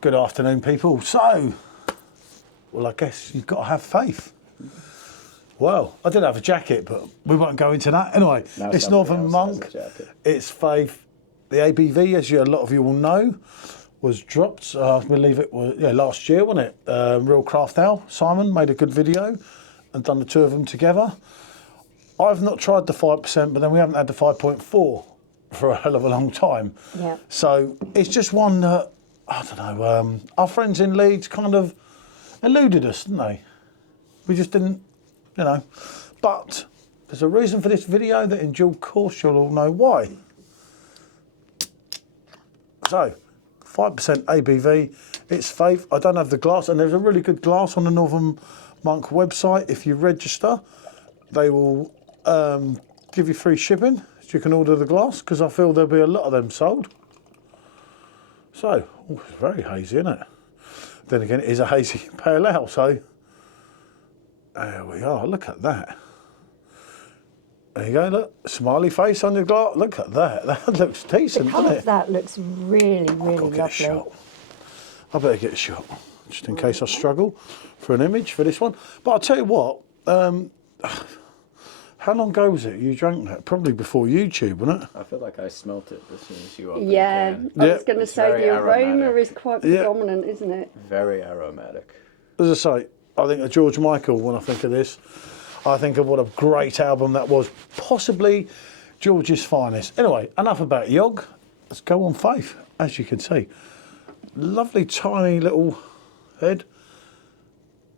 Good afternoon, people. So, well, I guess you've got to have faith. Well, I did have a jacket, but we won't go into that. Anyway, Now it's somebody Northern else Monk. has a jacket. It's faith. The ABV, as a lot of you will know, was dropped, I believe it was, last year, wasn't it? Real Craft Ale. Simon made a good video and done the two of them together. I've not tried the 5%, but then we haven't had the 5.4 for a hell of a long time. Yeah. So it's just one that, I don't know, our friends in Leeds kind of eluded us, didn't they? We just didn't, But there's a reason for this video that in due course you'll all know why. So, 5% ABV, it's faith. I don't have the glass, and there's a really good glass on the Northern Monk website. If you register, they will give you free shipping, so you can order the glass, because I feel there'll be a lot of them sold. So, it's very hazy, isn't it? Then again, it is a hazy pale ale, so there we are, look at that. There you go, look, smiley face on your glass, look at that, that looks decent, The colour doesn't of it? that looks really, really I'll get a lovely. shot. I better get a shot, just in case I struggle for an image for this one. But I'll tell you what, how long ago was it you drank that? Probably before YouTube, wasn't it? I feel like I smelt it as soon as you opened Yeah, the can. I was going to It's say very the aroma aromatic. is quite Yeah. predominant, isn't it? Very aromatic. As I say, I think of George Michael when I think of this. I think of what a great album that was, possibly George's finest. Anyway, enough about Yog. Let's go on faith, as you can see. Lovely tiny little head.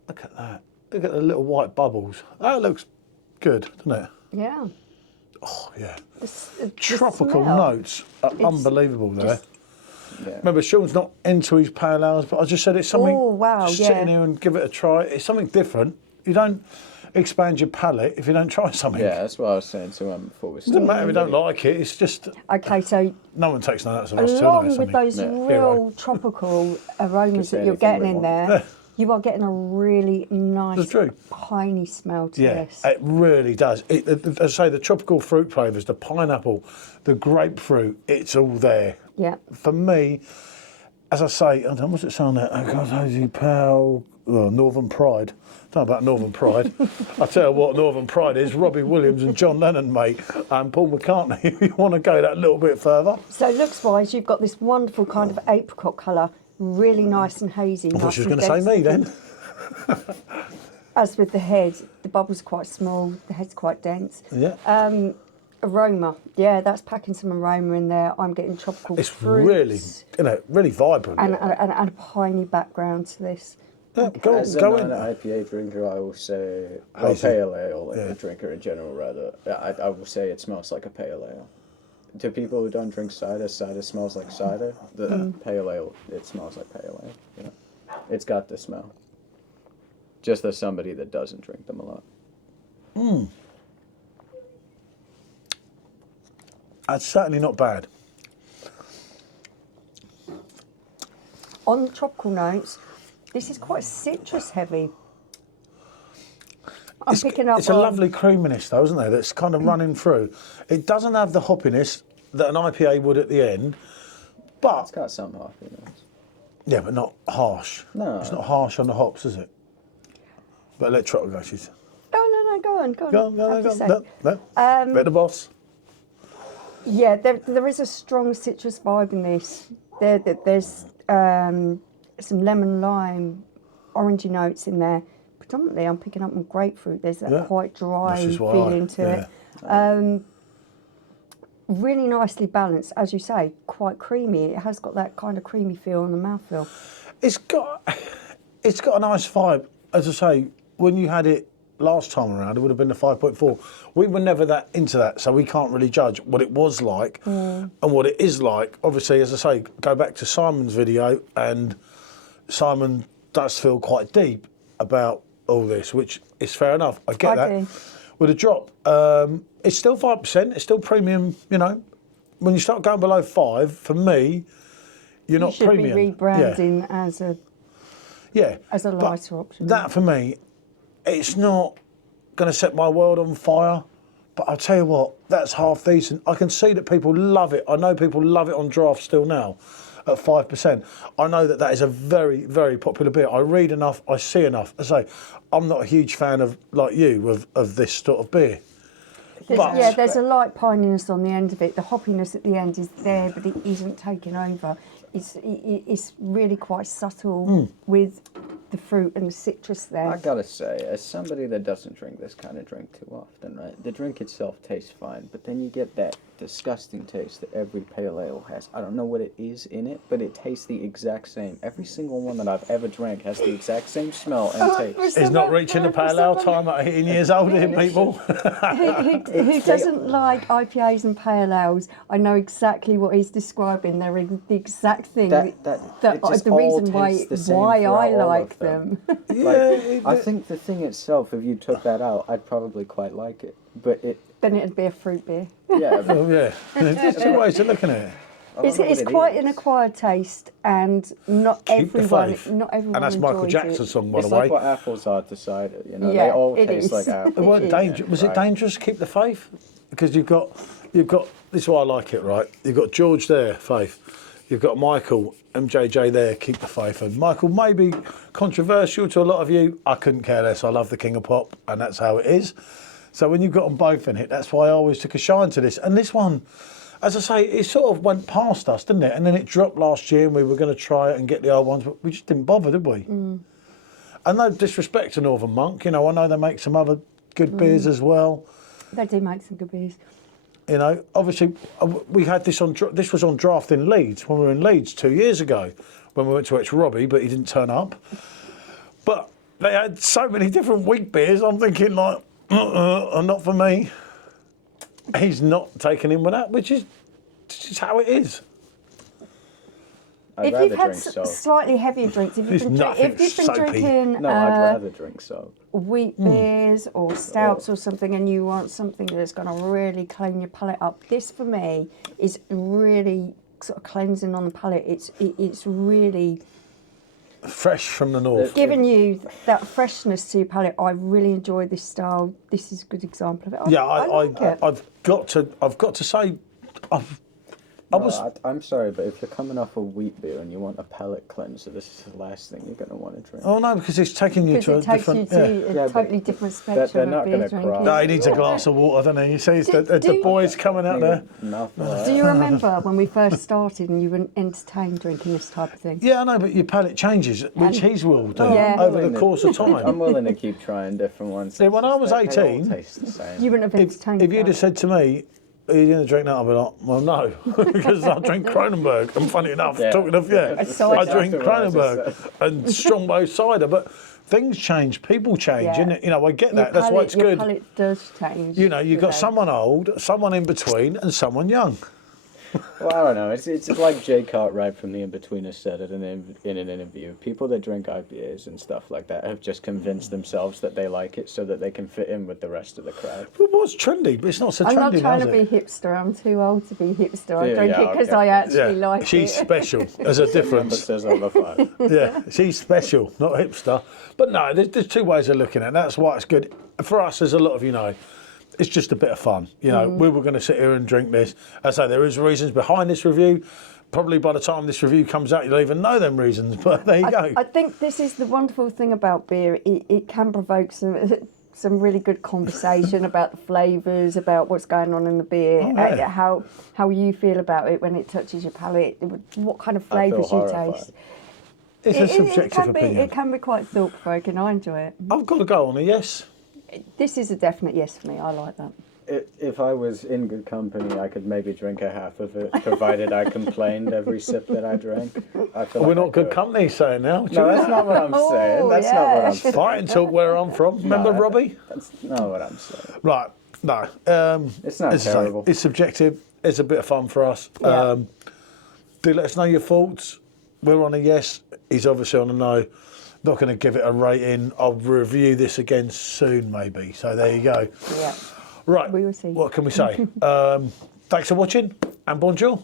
Look at that. Look at the little white bubbles. That looks good, doesn't it? Yeah. Oh, yeah. The Tropical smell. notes are unbelievable there. just- Yeah. Remember, Sean's not into his pale ales, but I just said it's something. Oh, wow, just yeah. sit in here and give it a try. It's something different. You don't expand your palate if you don't try something. Yeah, that's what I was saying to him before we It doesn't started. matter if you don't like it. It's just Okay, so no one takes no notes of us too. along Anyway, with those Yeah. real tropical aromas say that you're anything getting we in want. there, you are getting a really nice, That's true. piney smell to Yeah, this. it really does. As I say, the tropical fruit flavours, the pineapple, the grapefruit, it's all there. Yeah. For me, as I say, I don't know, what's it saying there? Oh, God, Hazy Pal, Northern Pride. I don't know about Northern Pride. I tell you what Northern Pride is, Robbie Williams and John Lennon, mate, and Paul McCartney, if you want to go that little bit further. So looks-wise, you've got this wonderful kind of apricot colour, really nice and hazy. I thought nice she was and going to say me dense. then. As with the head, the bubble's quite small, the head's quite dense. Yeah. Aroma, yeah, that's packing some aroma in there. I'm getting tropical It's fruits really, really vibrant. and a piney background to this. Yeah, go As a go in. non-IPA drinker, I will say, or Hazy. pale ale, Yeah. a drinker in general rather, I will say it smells like a pale ale. To people who don't drink cider, cider smells like cider. The pale ale, it smells like pale ale. You know, it's got the smell. Just as somebody that doesn't drink them a lot. That's certainly not bad. On the tropical notes, this is quite citrus heavy. I'm picking up It's a on- lovely creaminess, though, isn't there? That's kind of running through. It doesn't have the hoppiness that an IPA would at the end, but It's got some hoppiness. yeah, but not harsh. No. It's not harsh on the hops, is it? But let Trottle go. She's No, go on. go on, go on, Have go your on. say. No. Let the boss. Yeah, there is a strong citrus vibe in this. There's some lemon, lime, orangey notes in there. Predominantly, I'm picking up on grapefruit. There's that Yeah. quite dry This is why, feeling to yeah. it. Really nicely balanced, as you say, quite creamy. It has got that kind of creamy feel on the mouthfeel. It's got a nice vibe. As I say, when you had it last time around, it would have been the 5.4. We were never that into that, so we can't really judge what it was like and what it is like. Obviously, as I say, go back to Simon's video, and Simon does feel quite deep about all this, which is fair enough. I get that. do. With a drop, it's still 5%. It's still premium. When you start going below 5, for me, you're not You should premium. be rebranding as a Yeah. as a But lighter option. That for me, it's not going to set my world on fire. But I'll tell you what, that's half decent. I can see that people love it. I know people love it on draft still now. at 5%. I know that that is a very, very popular beer. I read enough, I see enough. I say, I'm not a huge fan of, like you, of this sort of beer. There's a light pininess on the end of it. The hoppiness at the end is there, but it isn't taking over. It's really quite subtle with the fruit and the citrus there. I gotta say, as somebody that doesn't drink this kind of drink too often, right? The drink itself tastes fine, but then you get that disgusting taste that every pale ale has. I don't know what it is in it, but it tastes the exact same. Every single one that I've ever drank has the exact same smell and taste. It's not reaching the pale ale time at 18 years old here, people. Who doesn't like IPAs and pale ales? I know exactly what he's describing. They're the exact thing. The reason why I like them. I think the thing itself, if you took that out, I'd probably quite like it. But then it'd be a fruit beer. Yeah. Oh, yeah. There's two ways of looking at it. It's quite an acquired taste, and not everyone And that's Michael Jackson's song, by the It's way. like what apples are to cider, you know. Yeah, they all it taste is. like apples. It weren't dangerous. Was it dangerous? Keep the faith, because you've got. This is why I like it, right? You've got George there, faith. You've got Michael, MJJ there, keep the faith. And Michael may be controversial to a lot of you. I couldn't care less. I love the King of Pop, and that's how it is. So when you've got them both in it, that's why I always took a shine to this. And this one, as I say, it sort of went past us, didn't it? And then it dropped last year, and we were going to try it and get the old ones, but we just didn't bother, did we? And no disrespect to Northern Monk, you know, I know they make some other good beers as well. They do make some good beers. You know, obviously, we had this on. This was on draft in Leeds when we were in Leeds 2 years ago, when we went to watch Robbie, but he didn't turn up. But they had so many different wheat beers. I'm thinking like, not for me. He's not taking in with that, which is just how it is. I'd If rather you've had drink soap. slightly heavier drinks, if you've There's been nothing drinking No, I'd rather drink soap. wheat beers or stouts or something, and you want something that's going to really clean your palate up, this for me is really sort of cleansing on the palate. It's really Fresh from the north. giving you that freshness to your palate. I really enjoy this style. This is a good example of it. Yeah, I like it. I've got to say, I'm sorry, but if you're coming off a wheat beer and you want a palate cleanser, this is the last thing you're going to want to drink. Oh no, because it's taking you to a Because it takes different. you to a totally different spectrum they're of not beer gonna drinking. cry. No, he needs a glass of water, doesn't he? You see, it's the boys coming out there. Do you remember when we first started and you were entertained drinking this type of thing? Yeah, I know, but your palate changes, which his will do Yeah. over the course of I'm time. willing to keep trying different ones. See, when I was They all 18, taste the same. You wouldn't have entertained If you'd that. have said to me, are you going to drink that? I'd be like, well, no, because I drink Kronenberg. And funny enough, talking of, I cider. drink Kronenberg and Strongbow cider. But things change, people change, Yeah. and you know, I get that. Your That's why it's your good. palate does change. You know, you've got with age. someone old, someone in between, and someone young. Well, I don't know. It's like Jay Cartwright from The In-Betweener said it in an interview. People that drink IPAs and stuff like that have just convinced themselves that they like it so that they can fit in with the rest of the crowd. It was trendy, but it's not so I'm trendy not trying now, to is be it? hipster. I'm too old to be hipster. I Yeah, drink yeah, it because okay. I actually like She's it. special. There's a But difference. says over 5. Yeah, she's special, not hipster. But no, there's two ways of looking at it. That's why it's good. For us, there's a lot of, you know, it's just a bit of fun. You know, we were going to sit here and drink this. As I say, there is reasons behind this review. Probably by the time this review comes out, you'll even know them reasons. But there you go. I think this is the wonderful thing about beer. It can provoke some really good conversation about the flavours, about what's going on in the beer, yeah. how you feel about it when it touches your palate, what kind of I feel flavours you horrified. taste. It's a subjective opinion. It can be quite thought-provoking. I enjoy it. I've got to go on a yes. This is a definite yes for me. I like that. If I was in good company, I could maybe drink a half of it, provided I complained every sip that I drank. I feel We're like I not good could. company saying now. No, that's not what I'm saying. That's not what I'm saying. Fighting talk where I'm from. Remember Robbie? That's not what I'm saying. Right. No. It's not as I say, terrible. it's subjective. It's a bit of fun for us. Yeah. Do let us know your thoughts. We're on a yes. He's obviously on a no. Not going to give it a rating. I'll review this again soon, maybe. So there you go. Yeah. Right. We will see. What can we say? Thanks for watching and bonjour.